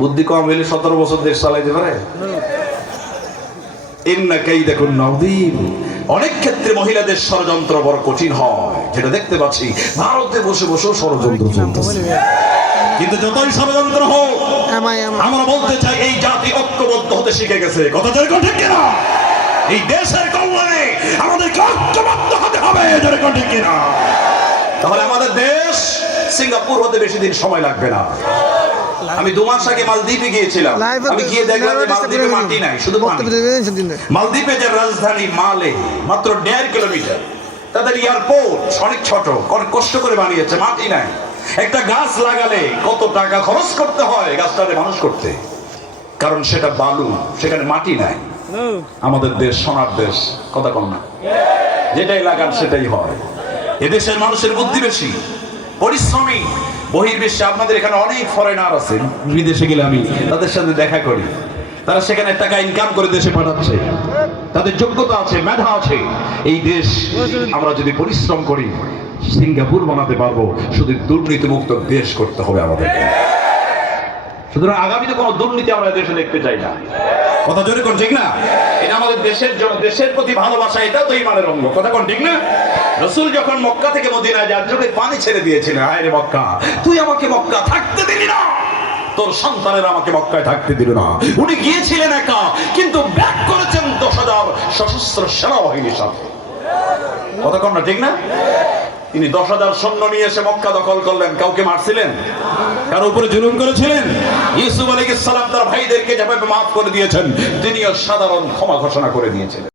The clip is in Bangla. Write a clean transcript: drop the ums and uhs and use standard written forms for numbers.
বুদ্ধি কম হইলে 17 বছর দেশ চালাইতে পারে? ইন্না কাইদাকুন আযীম। অনেক ক্ষেত্রে মহিলাদের ষড়যন্ত্র বড় কঠিন হয়, যেটা দেখতে পাচ্ছি ভারতে বসে বসে ষড়যন্ত্র চলতেছে। কিন্তু যতই ষড়যন্ত্র হোক, আমরা বলতে চাই এই জাতি ঐক্যবদ্ধ হতে শিখে গেছে। কথা যেরকম ঠিক কিনা? এই দেশের কল্যাণে আমাদেরকে ঐক্যবদ্ধ হতে হবে, যেরকম ঠিক কিনা? তাহলে আমাদের দেশ সিঙ্গাপুর হতে বেশি দিন সময় লাগবে না। আমি 2 মাস আগে মালদ্বীপে গিয়েছিলাম। আমি গিয়ে দেখলাম যে মালদ্বীপে মাটি নাই, শুধু পানি। মালদ্বীপে যে রাজধানী মালে, মাত্র 1.5 কিলোমিটার। তাদের এয়ারপোর্ট অনেক ছোট, অনেক কষ্ট করে বানিয়েছে, মাটি নাই। একটা গাছ লাগালে কত টাকা খরচ করতে হয় গাছটাকে মানুষ করতে, কারণ সেটা বালু, সেখানে মাটি নাই। আমাদের দেশ সোনার দেশ, কথা কম না? যেটাই লাগান সেটাই হয়। এদেশের মানুষের বুদ্ধি বেশি, পরিশ্রমী। বহির্বিশ্বে আপনাদের এখানে অনেক ফরেনার আছে, বিদেশে গেলে আমি তাদের সাথে দেখা করি। তারা সেখানে টাকা ইনকাম করে দেশে পাঠাচ্ছে, তাদের যোগ্যতা আছে, মেধা আছে। এই দেশ আমরা যদি পরিশ্রম করি সিঙ্গাপুর বানাতে পারবো। শুধু দুর্নীতিমুক্ত দেশ করতে হবে আমাদেরকে। সুতরাং আগামীতে কোনো দুর্নীতি আমরা দেশে দেখতে চাই না। কথা জোরে কোন ঠিক না? এটা আমাদের দেশের জন্য, দেশের প্রতি ভালোবাসা, এটাও তো ঈমানের অঙ্গ। কথা কোন ঠিক না? রাসূল যখন মক্কা থেকে মদিনায় যান, চোখে পানি ছেড়ে দিয়েছিলেন, হায় রে মক্কা, তুই আমাকে মক্কা থাকতে দিলি না, তোর সন্তানের আমাকে মক্কায় থাকতে দিল না। উনি গিয়েছিলেন একা, কিন্তু ব্যাক করেছেন 10,000 সশস্ত্র সেনাবাহিনীর সাথে। কথা কোন না ঠিক না? তিনি 10,000 সৈন্য নিয়ে এসে মক্কা দখল করলেন। কাউকে মারছিলেন? কারো উপরে জুলুম করেছিলেন? ইউসুফ আলাইহিস সালাম তার ভাইদেরকে যেভাবে মাফ করে দিয়েছেন, তিনিও সাধারণ ক্ষমা ঘোষণা করে দিয়েছিলেন।